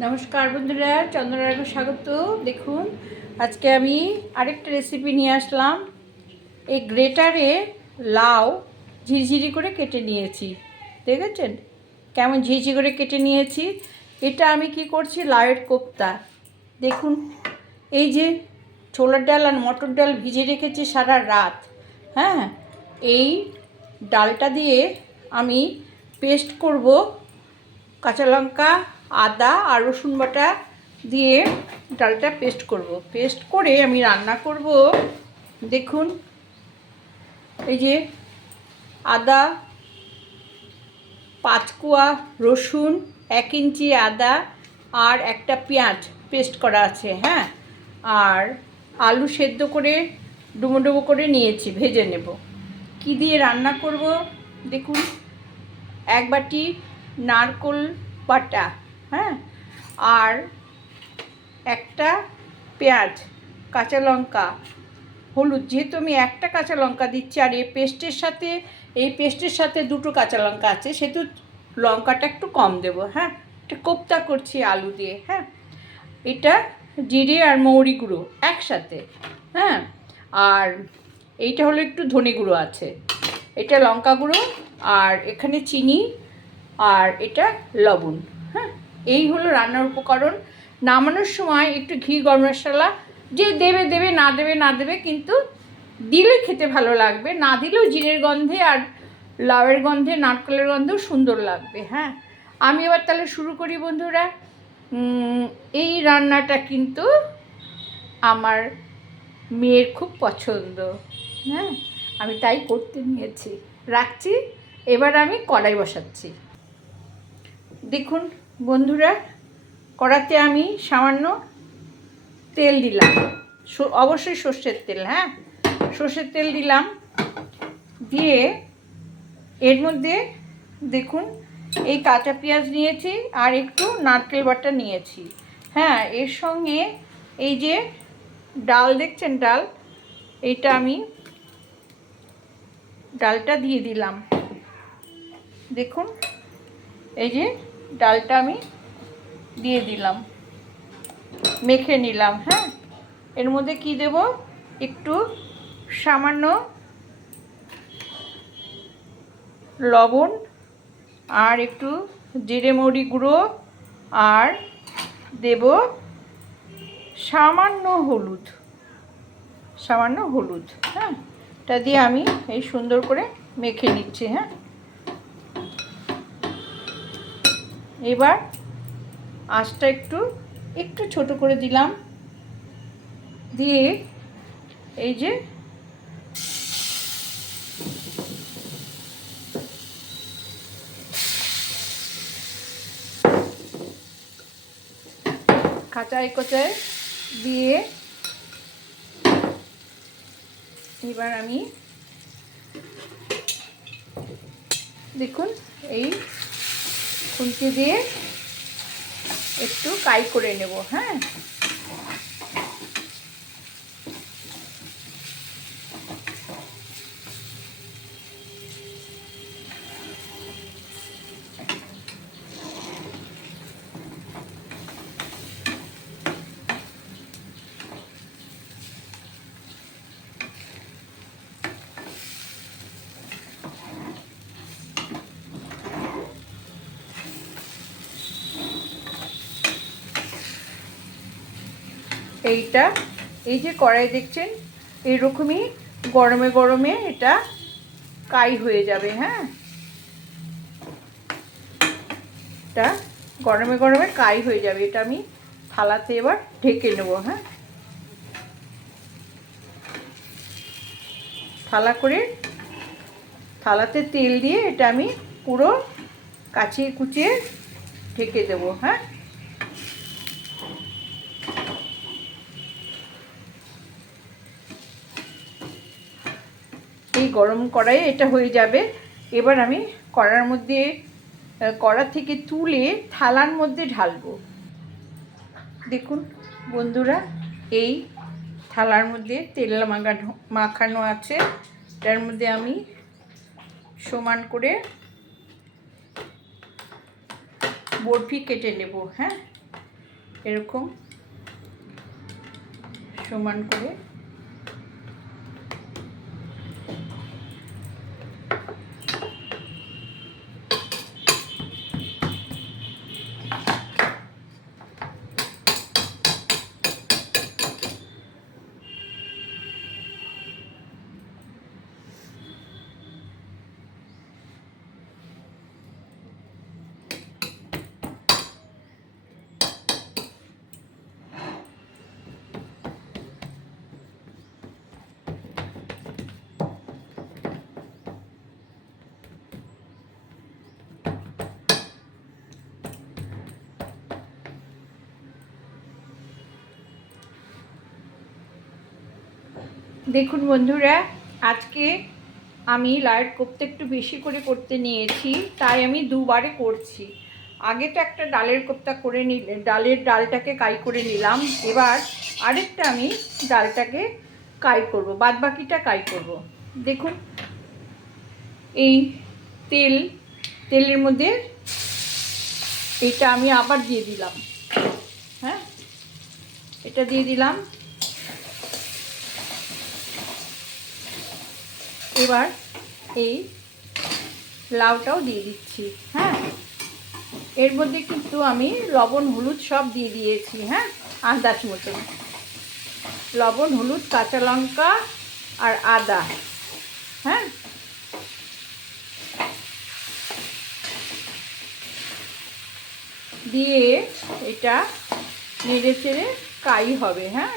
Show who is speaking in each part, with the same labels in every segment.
Speaker 1: নমস্কার বন্ধুরা চন্দ্ররাগে স্বাগত। দেখুন, আজকে আমি আরেকটা রেসিপি নিয়ে আসলাম। এই গ্রেটারে লাউ ঝিরঝিরি করে কেটে নিয়েছি। দেখেছেন? কেমন ঝিরঝি করে কেটে নিয়েছি? এটা আমি কি করছি? লাউয়ের কোপ্তা। দেখুন, এই যে ছোলার ডাল আর মটর ডাল ভিজে রেখেছি সারা রাত। হ্যাঁ এই ডালটা দিয়ে আমি পেস্ট করব কাঁচা লঙ্কা আদা আর রসুন বাটা দিয়ে ডালটা পেস্ট করব। পেস্ট করে আমি রান্না করব। দেখুন, এই যে আদা, পাঁচকুয়া, রসুন, এক ইঞ্চি আদা আর একটা পেঁয়াজ পেস্ট করা আছে হ্যাঁ? আর আলু সেদ্ধ করে ডুমো ডুমো করে নিয়েছি, ভেজে নেব। কি দিয়ে রান্না করব? দেখুন, এক বাটি নারকোল বাটা। হ্যাঁ? আর একটা পেঁয়াজ, কাঁচা লঙ্কা, হলুদ। যেহেতু আমি একটা কাঁচা লঙ্কা দিচ্ছি, আর এই পেস্টের সাথে, এই পেস্টের সাথে দুটো কাঁচা লঙ্কা আছে, সেহেতু লঙ্কাটা একটু কম দেব হ্যাঁ? একটা কোপ্তা করছি আলু দিয়ে হ্যাঁ? এটা জিরে আর মৌরি গুঁড়ো একসাথে হ্যাঁ? আর এইটা হলো একটু ধনে গুঁড়ো আছে। এটা লঙ্কা গুঁড়ো, আর এখানে চিনি, আর এটা লবণ হ্যাঁ? এই হলো রান্নার উপকরণ। নামানোর সময় একটু ঘি গরম মশলা, যে দেবে দেবে, না দেবে না দেবে, কিন্তু দিলে খেতে ভালো লাগবে। না দিলেও জিরের গন্ধে আর লাউয়ের গন্ধে, নারকেলের গন্ধেও সুন্দর লাগবে হ্যাঁ? আমি এবার তাহলে শুরু করি বন্ধুরা। এই রান্নাটা কিন্তু আমার মেয়ের খুব পছন্দ হ্যাঁ? আমি তাই করতে নিয়েছি। রাখছি, এবার আমি কড়াই বসাচ্ছি। দেখুন বন্ধুরা কড়াতে আমি সামান্য তেল দিলাম। অবশ্যই সর্ষের তেল হ্যাঁ? সর্ষের তেল দিলাম। দিয়ে এর মধ্যে দেখুন, এই কাঁচা পেঁয়াজ নিয়েছি আর একটু নারকেল বাটা নিয়েছি। হ্যাঁ এর সঙ্গে এই যে ডাল, দেখছেন ডাল? এইটা আমি ডালটা দিয়ে দিলাম। দেখুন, এই যে ডালটা আমি দিয়ে দিলাম। মেখে নিলাম হ্যাঁ? এর মধ্যে কি দেব? একটু সামান্য লবণ আর একটু জিরে মৌরি গুঁড়ো আর দেব সামান্য হলুদ। সামান্য হলুদ হ্যাঁ? এটা দিয়ে আমি এই সুন্দর করে মেখে নিচ্ছি হ্যাঁ? এবার আঁচটা একটু একটু ছোট করে দিলাম। দিয়ে এই যে কাঁচাই কোচায় দিয়ে এবার আমি দেখুন, এই খুন্তি দিয়ে একটু কাই করে নেব হ্যাঁ? এইটা, এই যে কড়াই দেখছেন, এইরকমই গরমে গরমে এটা কাই হয়ে যাবে হ্যাঁ? এটা গরমে গরমে কাই হয়ে যাবে, এটা আমি থালাতে এবার ঢেকে নেব হ্যাঁ? থালা করে, থালাতে তেল দিয়ে এটা আমি পুরো কাচিয়ে কুচিয়ে ঢেকে দেবো হ্যাঁ? এই গরম কড়াইয়ে এটা হয়ে যাবে। এবার আমি কড়ার মধ্যে কড়া থেকে তুলে থালার মধ্যে ঢালবো। দেখুন বন্ধুরা, এই থালার মধ্যে তেল মাখানো মাখানো আছে। এটার মধ্যে আমি সমান করে বরফি কেটে নেব হ্যাঁ? এরকম সমান করে দেখুন বন্ধুরা, আজকে আমি লাইট কোপ্তা একটু বেশি করে করতে নিয়েছি, তাই আমি দুবারে করছি। আগে তো একটা ডালের কোপ্তা করে নিলে, ডালের ডালটাকে কাই করে নিলাম, এবার আরেকটা আমি ডালটাকে কাই করব বাদ বাকিটা কাই করব। দেখুন, এই তেল, তেলের মধ্যে এটা আমি আবার দিয়ে দিলাম হ্যাঁ? এটা দিয়ে দিলাম এবার এই লাউটাও দিয়ে দিচ্ছি হ্যাঁ? এর মধ্যে কিন্তু আমি লবণ, হলুদ সব দিয়ে দিয়েছি হ্যাঁ? আন্দাজ মতন লবণ, হলুদ, কাঁচা লঙ্কা আর আদা হ্যাঁ? দিয়ে এটা নেড়ে চেড়ে কাই হবে হ্যাঁ?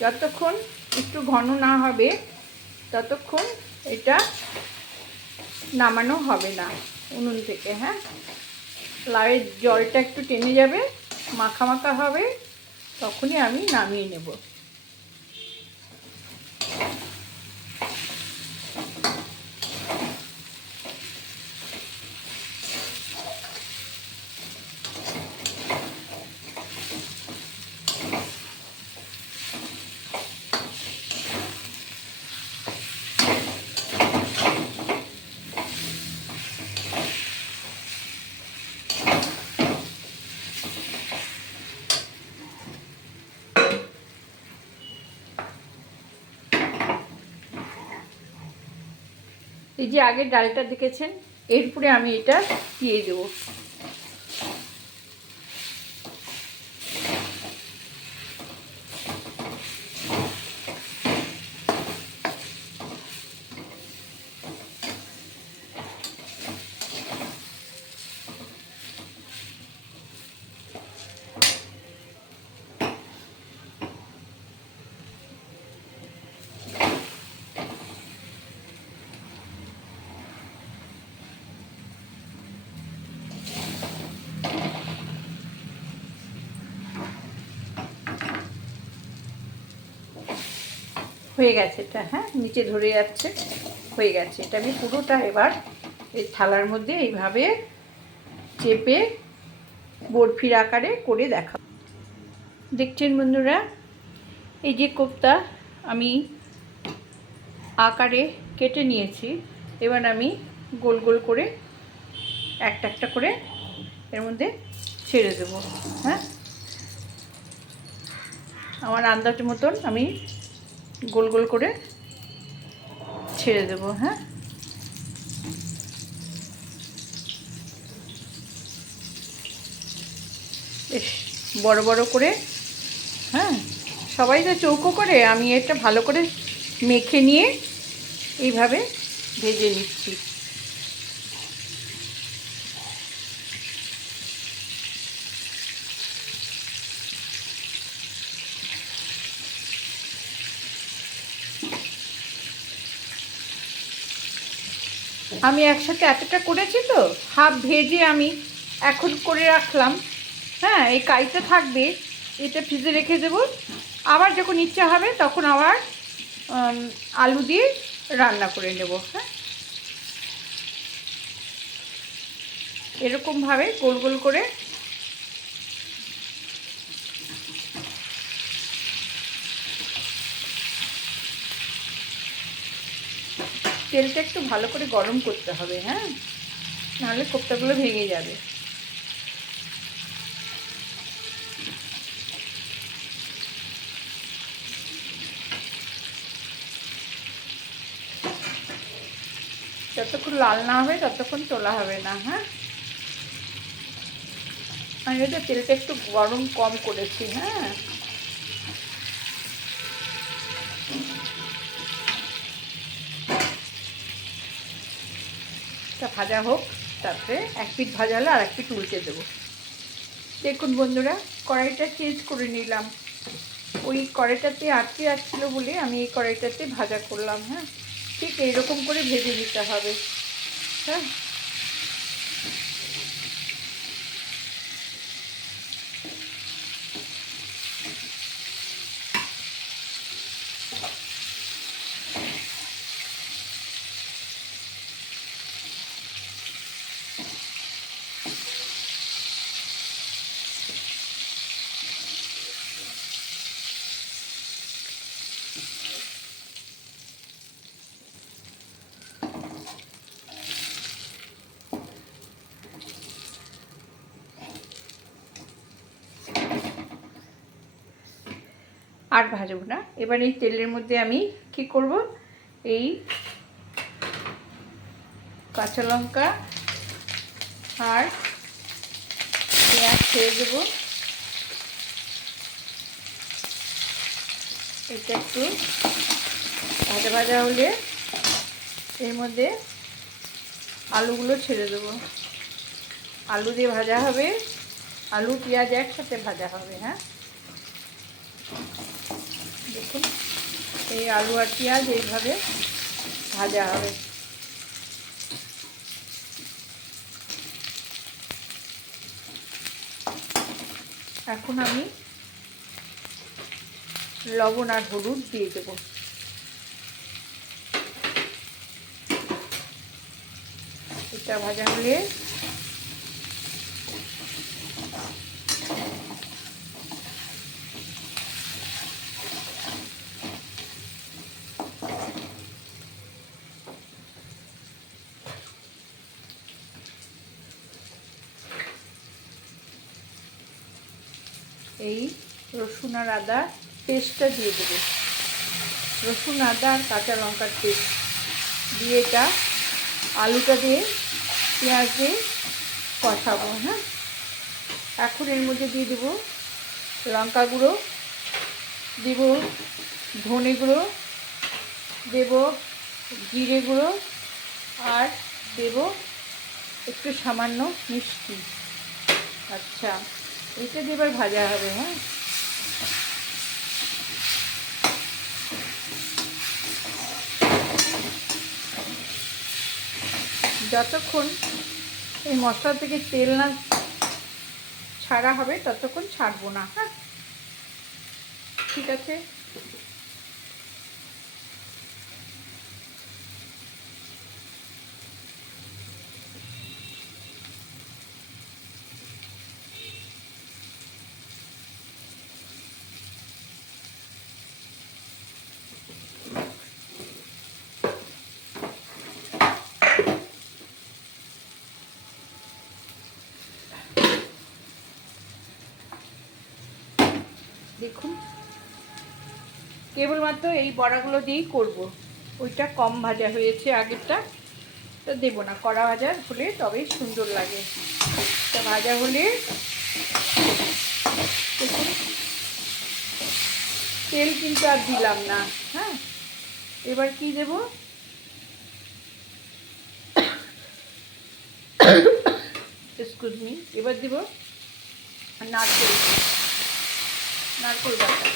Speaker 1: যতক্ষণ একটু ঘন না হবে, ততক্ষণ এটা নামানো হবে না, উনুন থেকে হ্যাঁ? লাউয়ের জলটা একটু টেনে যাবে মাখা মাখা হবে, তখনই আমি নামিয়ে নেব। এই যে আগের ডালটা দেখেছেন এরপরে আমি এটা দিয়ে দেবো। হয়ে গেছে এটা হ্যাঁ? নিচে ধরে যাচ্ছে, হয়ে গেছে। এটা আমি পুরোটা এবার এই থালার মধ্যে এইভাবে চেপে বরফির আকারে করে দেখা দেখছেন বন্ধুরা? এই যে কোপ্তা আমি আকারে কেটে নিয়েছি, এবার আমি গোল গোল করে একটা একটা করে এর মধ্যে ছেড়ে দেবো হ্যাঁ? আমার আন্দাজ মতন আমি গোল গোল করে ছেড়ে দেবো হ্যাঁ? বেশ, বড় বড় করে হ্যাঁ? সবাই তো চৌকো করে, আমি এটা ভালো করে মেখে নিয়ে এইভাবে ভেজে নিচ্ছি। আমি একসাথে এতটা করেছি তো, হাফ ভেজে আমি এখন করে রাখলাম। হ্যাঁ এই কাইটা থাকবে, এটা ফ্রিজে রেখে দেবো। আবার যখন ইচ্ছা হবে তখন আবার আলু দিয়ে রান্না করে নেব হ্যাঁ। এরকমভাবে গোল গোল করে তেলটা একটু ভালো করে গরম করতে হবে হ্যাঁ? নাহলে কোপ্তাগুলো ভেঙে যাবে। যতক্ষণ লাল না হবে, ততক্ষণ তোলা হবে না হ্যাঁ? আমি তো তেলটা একটু গরম কম করেছি হ্যাঁ? ভাজা হোক, তারপরে এক পিট ভাজা হলে আর এক পিঠ উল্টে দেবো। দেখুন বন্ধুরা, কড়াইটা চেঞ্জ করে নিলাম। ওই কড়াইটাতে আটকে আসছিল বলে আমি এই কড়াইটাতে ভাজা করলাম হ্যাঁ? ঠিক এইরকম করে ভেজে নিতে হবে হ্যাঁ? আর ভাজবো না। এবার এই তেলের মধ্যে আমি কি করব? এই কাঁচা লঙ্কা আর পেঁয়াজ ছেড়ে দেবো। এটা একটু ভাজা ভাজা হলে এর মধ্যে আলুগুলো ছেড়ে দেবো। আলু দিয়ে ভাজা হবে। আলু, পেঁয়াজ একসাথে ভাজা হবে হ্যাঁ? দেখুন, এই আলু আর পেঁয়াজ এইভাবে ভাজা হবে। এখন আমি লবণ আর হলুদ দিয়ে দেব। এটা ভাজা হলে এই রসুন আর আদা পেস্টটা দিয়ে দেবো। রসুন, আদা আর কাঁচা লঙ্কার পেস্ট দিয়ে এটা আলুটা দিয়ে পেঁয়াজ দিয়ে কষাবো হ্যাঁ? এখন এর মধ্যে দিয়ে দেবো লঙ্কা গুঁড়ো, দেব ধনে গুঁড়ো, দেব জিরে গুঁড়ো আর দেব একটু সামান্য মিষ্টি। আচ্ছা। এটা দিয়ে এবার ভাজা হবে হ্যাঁ? যতক্ষণ এই মশলা থেকে তেল না ছাড়া হবে, ততক্ষণ ছাড়বো না হ্যাঁ? ঠিক আছে? দেখুন। কেবলমাত্র এই বড়াগুলো দিয়েই করব। ওইটা কম ভাজা হয়েছে আগেরটা। তো দেবো না, কড়া ভাজা হলে তবেই সুন্দর লাগে। তা ভাজা হলে তেল কিন্তু আর দিলাম না হ্যাঁ? এবার কি দেব? এবার দেব নারকেল। নারকেল বাটা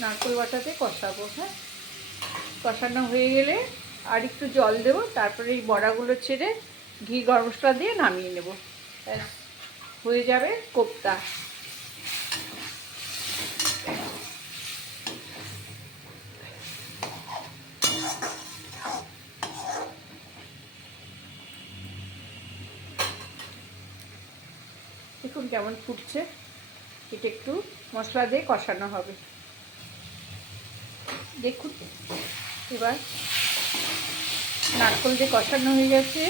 Speaker 1: নারকল বাটাতে কষাবো হ্যাঁ? কষানো হয়ে গেলে আর একটু জল দেবো, তারপরে এই বড়াগুলো ছেড়ে ঘি গরম মশলা দিয়ে নামিয়ে নেব। হয়ে যাবে কোপ্তা। দেখুন কেমন ফুটছে। এটা একটু মশলা দিয়ে কষানো হবে। দেখুন, এবার নারকল দিয়ে কষানো হয়ে গেছে।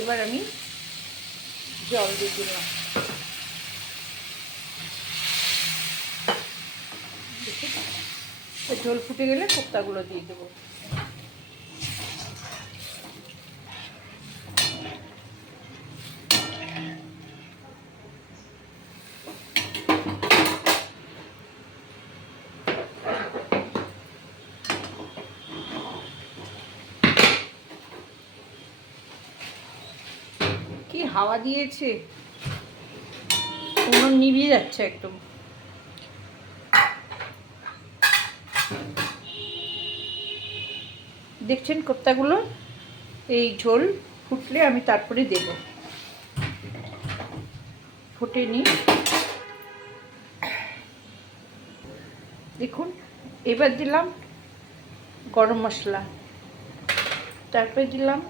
Speaker 1: এবার আমি জল দিয়ে দিলাম। ঝোল ফুটে গেলে কোপ্তাগুলো দিয়ে দেবো কি হাওয়া দিয়েছে। উনুন নিভিয়ে যাচ্ছে একদম। দেখছেন কোপ্তাগুলো? এই ঝোল ফুটলে আমি তারপরে দেব। ফুটে ফুটেনি দেখুন, এবার দিলাম গরম মশলা। তারপরে দিলাম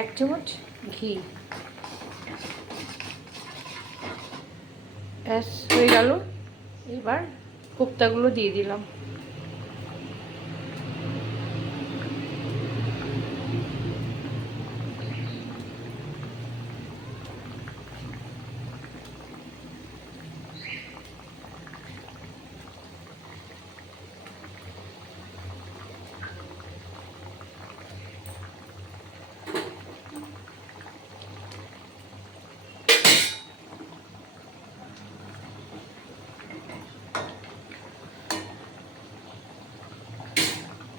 Speaker 1: এক চামচ ঘি ব্যাস হয়ে গেল। এবার কোপ্তাগুলো দিয়ে দিলাম।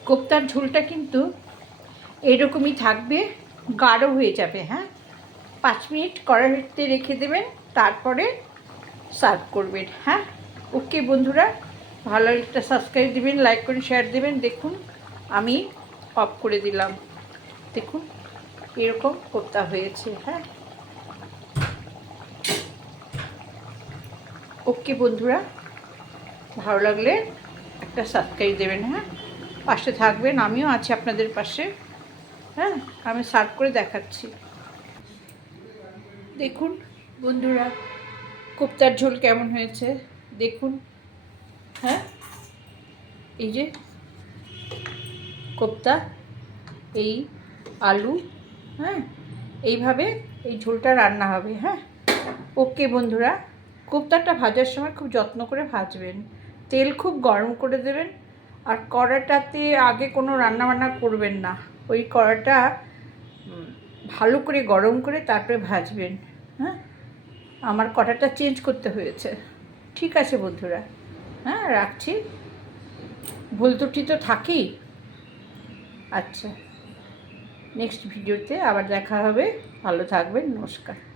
Speaker 1: কোপ্তার ঝোলটা কিন্তু এরকমই থাকবে, গাঢ় হয়ে যাবে হ্যাঁ? পাঁচ মিনিট কড়াইতে রেখে দেবেন, তারপরে সার্ভ করবেন হ্যাঁ? ওকে বন্ধুরা, ভালো একটা সাবস্ক্রাইব দেবেন, লাইক করে শেয়ার দেবেন, দেখুন, আমি অফ করে দিলাম। দেখুন, এরকম কোপ্তা হয়েছে হ্যাঁ? ওকে বন্ধুরা, ভালো লাগলে একটা সাবস্ক্রাইব দেবেন হ্যাঁ? পাশে থাকবেন, আমিও আছি আপনাদের পাশে। হ্যাঁ আমি সার্ভ করে দেখাচ্ছি। দেখুন বন্ধুরা, কোপ্তার ঝোল কেমন হয়েছে? দেখুন। হ্যাঁ এই যে কোপ্তা, এই আলু হ্যাঁ এইভাবে এই ঝোলটা রান্না হবে হ্যাঁ। ওকে বন্ধুরা, কোপ্তাটা ভাজার সময় খুব যত্ন করে ভাজবেন। তেল খুব গরম করে দেবেন আর কড়াটাতে আগে কোনো রান্না বান্না করবেন না। ওই কড়াটা ভালো করে গরম করে তারপরে ভাজবেন হ্যাঁ? আমার কড়াটা চেঞ্জ করতে হয়েছে। ঠিক আছে বন্ধুরা হ্যাঁ রাখছি। ভুল ত্রুটি তো থাকেই। আচ্ছা নেক্সট ভিডিওতে আবার দেখা হবে। ভালো থাকবেন, নমস্কার।